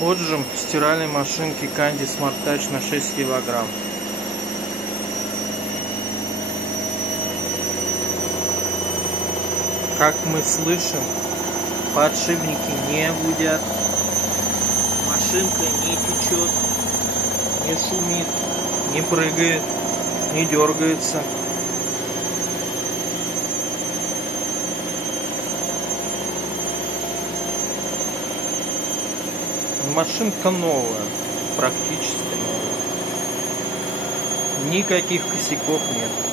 Отжим стиральной машинки Candy Smart Touch на 6 килограмм. Как мы слышим, подшипники не гудят, машинка не течет, не шумит, не прыгает, не дергается. Машинка новая, практически новая. Никаких косяков нет.